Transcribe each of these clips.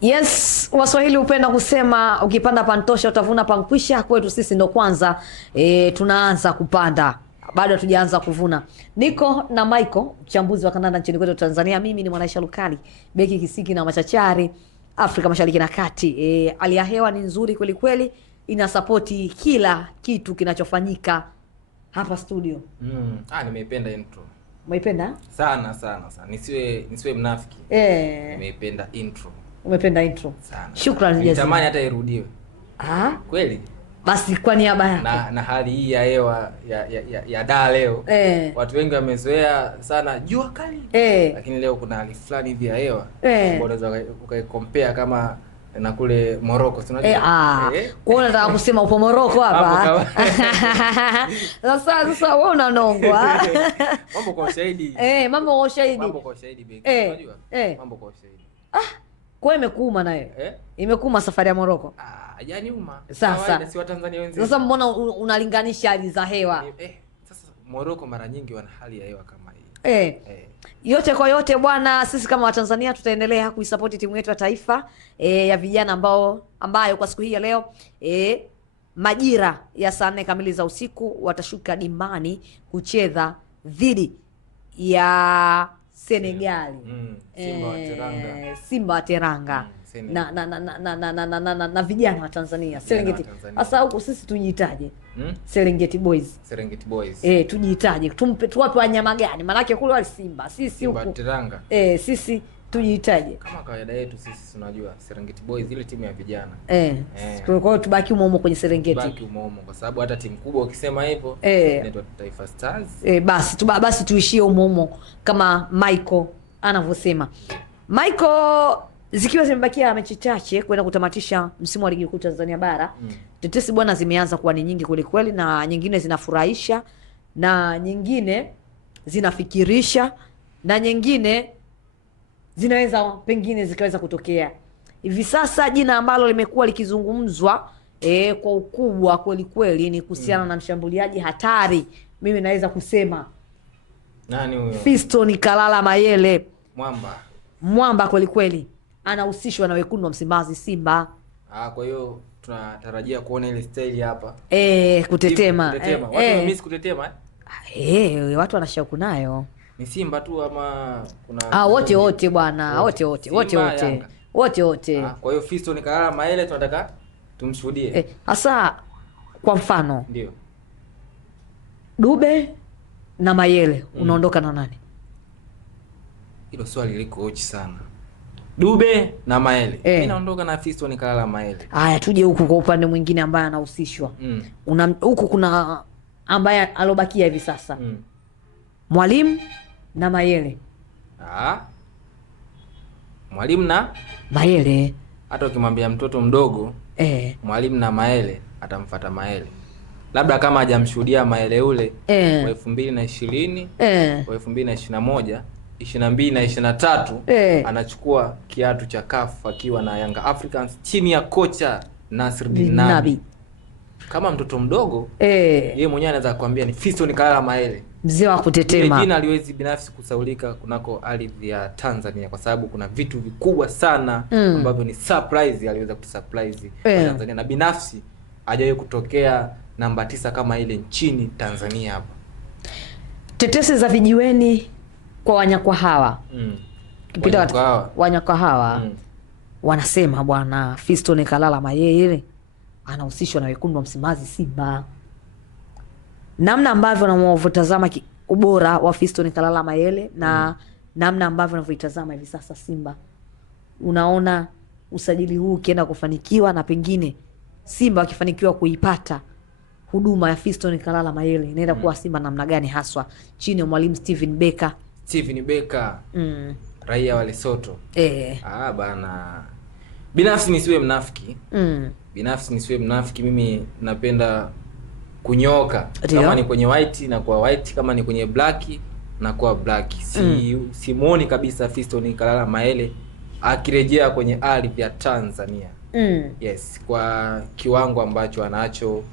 Yes, Waswahili hupenda kusema ukipanda pantosha utavuna pankwisha. Kwetu sisi ndo kwanza tunaanza kupanda, bado hatujaanza kuvuna. Niko na Michael, mchambuzi wa kandanda nchini kwetu Tanzania. Mimi ni Mwanaisha Lukali, beki kisiki na machachari Afrika Mashariki na Kati. Hali ya hewa ni nzuri kweli kweli, inasapoti kila kitu kinachofanyika hapa studio. Nimeipenda intro. Umeipenda? Sana. Nisiwe mnafiki. Nimeipenda intro. Umependa intro. Sana. Shukrani jazi. Nitamani hata irudiwe. Kweli? Basi kwa niaba yake. Na hali hii ya hewa ya Dar leo. Watu wengi wamezoea sana jua kali. Lakini leo kuna hali fulani hivi ya hewa. Unaweza ukaikompea kama na kule Morocco, si unajua? Kwa nataka kusema upo Morocco hapa. Sasa wewe unanongwa. Mambo kwa ushahidi. Mambo kwa ushahidi. Mambo kwa ushahidi beki. Unajua? Mambo kwa ushahidi. Kwa imekuuma naye. Imekuuma safari ya Morocco. Hajaniuma. Sasa si wa Tanzania wenzetu. Sasa mbona unalinganisha hali za hewa? Sasa Morocco mara nyingi wana hali ya hewa kama hii. Yote kwa yote bwana, sisi kama Watanzania tutaendelea kuisupport timu yetu ya taifa ya vijana ambayo kwa siku hii ya leo majira ya saa 4 kamili za usiku watashuka dimbani kucheza dhidi ya Senegal. Simba wa Teranga. Na vijana wa Tanzania Serengeti. Sasa huko sisi tujitaje? Serengeti Boys. Tujitaje? Tuwape wanyama gani? Maana yake kule wale Simba, sisi huko Teranga. Sisi tujitaje? Kama kawaida yetu sisi tunajua Serengeti Boys ile timu ya vijana. Kwa hiyo tubaki humo kwenye Serengeti. Tubaki humo kwa sababu hata timu kubwa ukisema hivyo inaitwa Taifa Stars. Basi tuishie humo kama Michael anavyosema. Michael, zikiwa zimebakia mechi chache kwenda kutamatisha msimu wa ligi kuu Tanzania bara, tetesi bwana zimeanza kuwa ni nyingi kweli kweli, na nyingine zinafurahisha na nyingine zinafikirisha na nyingine zinaweza pengine zikaweza kutokea. Hivi sasa jina ambalo limekuwa likizungumzwa kwa ukubwa kweli kweli ni kuhusiana na mshambuliaji hatari. Mimi naweza kusema nani huyo? Fiston Kalala Mayele. Mwamba kweli kweli. Anahusishwa na wekundu wa Msimbazi Simba. Kwa hiyo tunatarajia kuona ile style hapa. Kutetema. Watu wamemiss kutetema. Watu wanashauku nayo. Ni Simba tu ama kuna wote bwana, wote. Kwa hiyo Fiston Kalala Mayele tunataka tumshuhudie. Sasa kwa mfano, ndio Dube na Mayele unaondoka na nani? Hilo swali liko hoji sana. Dube na Mayele. Mimi naondoka na Fiston Kalala Mayele. Haya, tuje huku kwa upande mwingine ambaye anahusishwa. Huku kuna ambaye alobakia hivi sasa. Mwalimu na Mayele. Mwalimu na Mayele. Hata ukimwambia mtoto mdogo Mwalimu na Mayele atamfuata Mayele. Labda kama hajamshuhudia Mayele ule wa 2020, wa 2021, 22 na 23 anachukua kiatu cha CAF akiwa na Young Africans chini ya kocha Nasreddine Nabi. Kama mtoto mdogo yeye mwenyewe anaweza kuambia ni Fiston Kalala Mayele, mzee wa kutetema. Ile jina aliwezi binafsi kusaulika kunako ardhi ya Tanzania kwa sababu kuna vitu vikubwa sana ambavyo ni surprise aliweza kutusurprise Tanzania, na binafsi hajawahi kutokea namba 9 kama ile nchini Tanzania hapa. Tetesi za vijiweni kwa Wanyakwa hawa. Wanyakwa hawa wanasema bwana Fiston Kalala Mayele anahusishwa na wekundu wa Msimbazi Simba. Namna ambavyo unavyotazama ubora wa Fiston Kalala Mayele na namna ambavyo unavyotazama hivi sasa Simba, unaona usajili huu ukienda kufanikiwa na pengine Simba wakifanikiwa kuipata huduma ya Fiston Kalala Mayele, inaenda kuwa Simba namna gani haswa chini ya mwalimu Steven Becker? Raia wa Lesotho. Bana. Binafsi nisiwe mnafiki. Mimi napenda kunyoka. Kama ni kwenye white na kwa white, kama ni kwenye black na kwa black. Simuoni kabisa Fiston Kalala Mayele akirejea kwenye ardhi ya Tanzania. Yes, kwa kiwango ambacho anacho,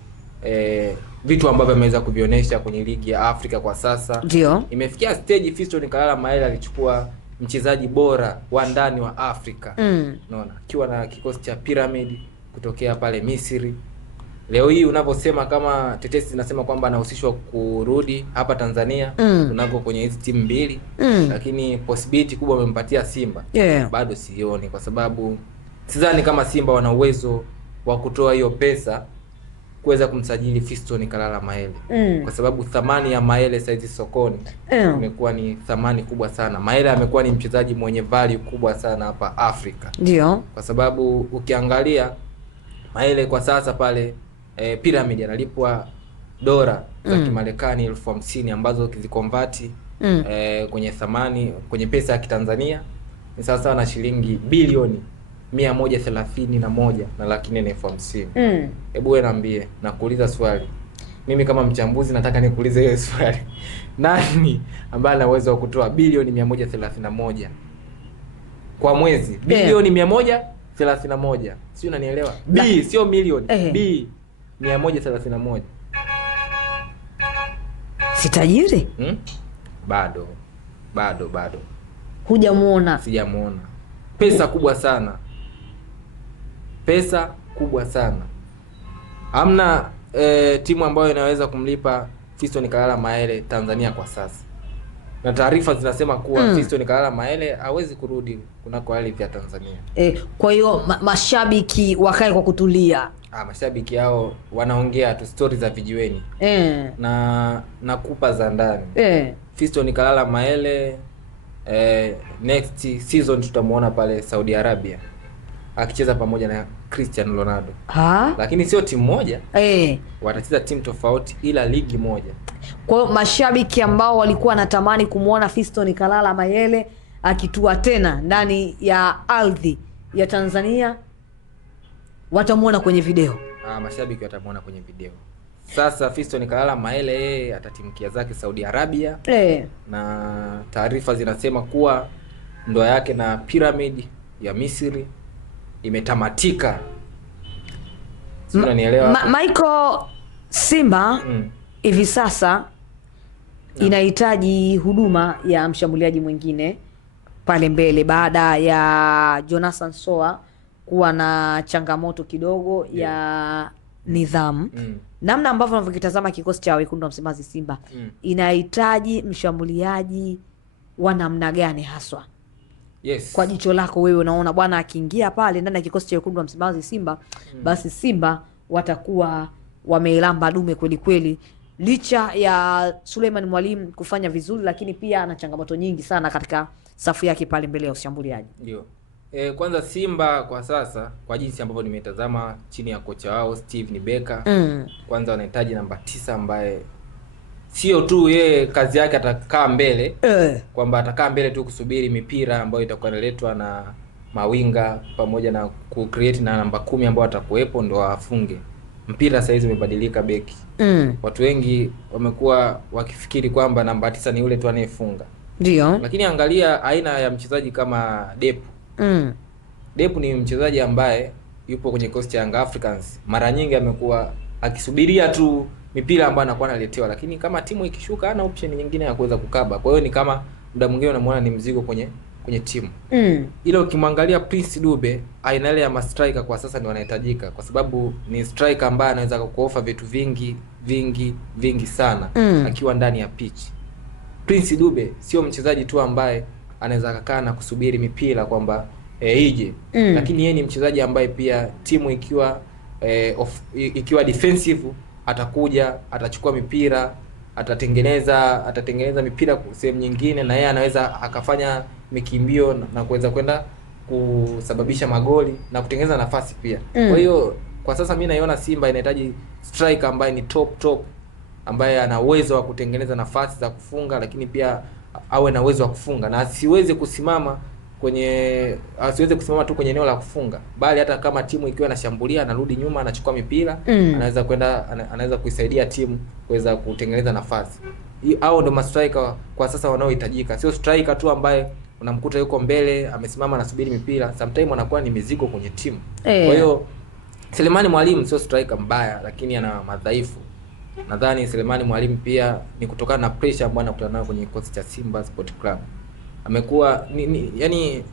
vitu ambavyo ameweza kuvionyesha kwenye ligi ya Afrika kwa sasa. Ndio. Imefikia stage Fiston Kalala Mayele alichukua mchezaji bora wa ndani wa Afrika. Unaona, akiwa na kikosi cha Pyramid kutokea pale Misri. Leo hii unaposema kama tetesi zinasema kwamba anahusishwa kurudi hapa Tanzania, unako kwenye hizi timu mbili, lakini possibility kubwa wamempatia Simba. Bado sioni, kwa sababu sidhani kama Simba wana uwezo wa kutoa hiyo pesa kuweza kumsajili Fiston Kalala Mayele. Kwa sababu thamani ya Mayele saizi sokoni imekuwa ni thamani kubwa sana. Mayele amekuwa ni mchezaji mwenye value kubwa sana hapa Afrika. Ndio. Kwa sababu ukiangalia Mayele kwa sasa pale Pyramid analipwa dola za Kimarekani 50,000 ambazo ukizikonvert kwenye thamani, kwenye pesa ya Kitanzania ni sawa na shilingi bilioni 131 na laki 450. Hebu wewe niambie, nakuuliza swali. Mimi kama mchambuzi nataka nikuulize hiyo swali. Nani ambaye ana uwezo wa kutoa bilioni 131 kwa mwezi? Bilioni 131. Sio, unanielewa? B sio milioni. B 131. Si tajiri? Bado. Hujamuona? Sijamuona. Pesa kubwa sana. Pesa kubwa sana. Hamna timu ambayo inaweza kumlipa Fiston Kalala Mayele Tanzania kwa sasa. Na taarifa zinasema kuwa Fiston Kalala Mayele hawezi kurudi kunako ardhi ya Tanzania. Kwa hiyo mashabiki wakae kwa kutulia. Mashabiki hao wanaongea tu stories za vijiweni. Na kupa za ndani. Fiston Kalala Mayele next season tutamuona pale Saudi Arabia akicheza pamoja na Cristiano Ronaldo. Lakini sio timu moja. Watacheza timu tofauti ila ligi moja. Kwa hiyo mashabiki ambao walikuwa wanatamani kumuona Fiston Kalala Mayele akitua tena ndani ya ardhi ya Tanzania watamuona kwenye video. Mashabiki watamuona kwenye video. Sasa Fiston Kalala Mayele yeye atatimkia zake Saudi Arabia. Na taarifa zinasema kuwa ndoa yake na Pyramid ya Misri imetamatika. Unanielewa? Michael, Simba hivi sasa inahitaji huduma ya mshambuliaji mwingine pale mbele baada ya Jonathan Soa kuwa na changamoto kidogo ya nidhamu. Namna ambavyo unavyokitazama kikosi cha wekundu wa Msimbazi Simba inahitaji mshambuliaji wa namna gani haswa? Kwa jicho lako wewe unaona bwana akiingia pale ndani ya kikosi cha wekundu wa Msimbazi Simba basi Simba watakuwa wameilamba dume kweli kweli, licha ya Suleiman Mwalimu kufanya vizuri, lakini pia ana changamoto nyingi sana katika safu yake pale mbele ya ushambuliaji. Ndio. Kwanza Simba kwa sasa kwa jinsi ambavyo nimetazama chini ya kocha wao Steven Becker, kwanza wanahitaji namba 9 ambaye sio tu yeye kazi yake atakaa mbele, kwamba atakaa mbele tu kusubiri mipira ambayo itakuwa inaletwa na mawinga pamoja na ku-create na namba 10 ambao atakuepo ndo afunge. Mpira sasa hizi umebadilika beki. Watu wengi wamekuwa wakifikiri kwamba namba 9 ni yule tu anayefunga. Ndio. Lakini angalia aina ya mchezaji kama Depu. Depu ni mchezaji ambaye yupo kwenye kikosi cha Young Africans. Mara nyingi amekuwa akisubiria tu mipira ambayo anakuwa analetewa, lakini kama timu ikishuka hana option nyingine ya kuweza kukaba. Kwa hiyo ni kama muda mwingine unamuona ni mzigo kwenye timu. Ile ukimwangalia Prince Dube, aina ile ya striker kwa sasa ni wanahitajika, kwa sababu ni striker ambaye anaweza kukuofa vitu vingi sana akiwa ndani ya pitch. Prince Dube sio mchezaji tu ambaye anaweza kukaa na kusubiri mipira kwamba ije, lakini yeye ni mchezaji ambaye pia timu ikiwa defensive atakuja, atachukua mipira, atatengeneza mipira sehemu nyingine, na yeye anaweza akafanya mikimbio na kuweza kwenda kusababisha magoli na kutengeneza nafasi pia. Kwa hiyo kwa sasa mimi naiona Simba inahitaji striker ambaye ni top ambaye ana uwezo wa kutengeneza nafasi za kufunga, lakini pia awe na uwezo wa kufunga na asiweze kusimama tu kwenye eneo la kufunga, bali hata kama timu ikiwa inashambulia anarudi nyuma, anachukua mipira, anaweza kuisaidia timu kuweza kutengeneza nafasi. Hao ndio mastriker kwa sasa wanaohitajika, sio striker tu ambaye unamkuta yuko mbele amesimama anasubiri mipira. Sometimes anakuwa ni mizigo kwenye timu. Kwa hiyo Selemani Mwalimu sio striker mbaya, lakini ana madhaifu. Nadhani Selemani Mwalimu pia ni kutokana na pressure ambayo anakutana nayo kwenye kikosi cha Simba Sport Club. amekuwa yani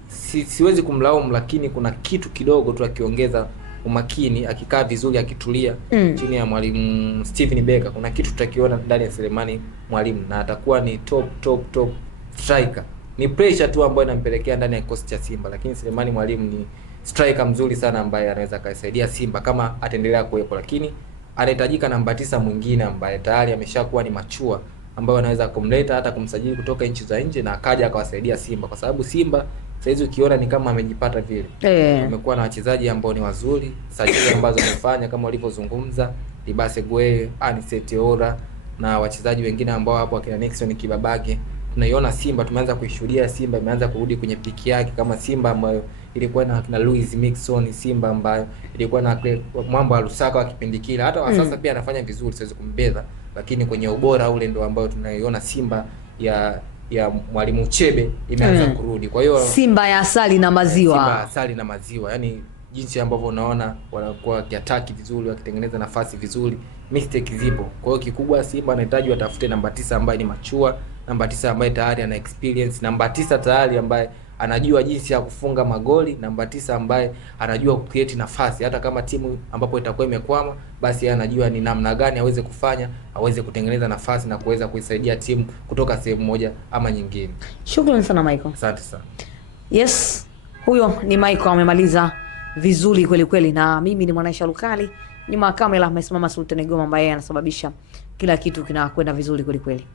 siwezi kumlaumu, lakini kuna kitu kidogo tu akiongeza umakini, akikaa vizuri, akitulia chini ya mwalimu Steven Becker, kuna kitu tutakiona ndani ya Selemani Mwalimu na atakuwa ni top striker. Ni pressure tu ambayo inampelekea ndani ya kikosi cha Simba, lakini Selemani Mwalimu ni striker mzuri sana ambaye anaweza kaisaidia Simba kama ataendelea kuwepo, lakini anahitajika namba 9 mwingine ambaye tayari ameshakuwa ni machua, ambaye anaweza kumleta hata kumsajili kutoka nchi za nje na akaja akawasaidia Simba, kwa sababu Simba saizi ukiona ni kama amejipata vile. Amekuwa na wachezaji ambao ni wazuri, sajili ambazo amefanya kama walivyozungumza Libase Gwe, Anisete Ora na wachezaji wengine ambao hapo akina Nixon Kibabage. Tunaiona Simba, tumeanza kuishuhudia Simba imeanza kurudi kwenye piki yake, kama Simba ambayo ilikuwa na kina Louis Mixon, Simba ambayo ilikuwa na Mwamba Lusaka wa kipindi kile. Hata wa sasa pia anafanya vizuri, siwezi kumbeza, lakini kwenye ubora ule ndio ambao tunaiona Simba ya Mwalimu Chebe imeanza kurudi. Kwa hiyo Simba ya asali na maziwa. Simba ya asali na maziwa. Yaani jinsi ambavyo unaona wanakuwa kiataki vizuri, wakitengeneza nafasi vizuri, mistake zipo. Kwa hiyo kikubwa Simba anahitaji watafute namba 9 ambaye ni machua, namba 9 ambaye tayari ana experience, namba 9 tayari ambaye anajua jinsi ya kufunga magoli, namba 9 ambaye anajua kucreate nafasi, hata kama timu ambapo itakuwa imekwama, basi yeye anajua ni namna gani aweze kufanya, aweze kutengeneza nafasi na kuweza kuisaidia timu kutoka sehemu moja ama nyingine. Shukrani sana Michael. Asante sana. Yes, huyo ni Michael, amemaliza vizuri kweli kweli, na mimi ni Mwanaisha Lukali, nyuma ya kamera amesimama Sultan Goma ambaye anasababisha kila kitu kinakwenda vizuri kweli kweli.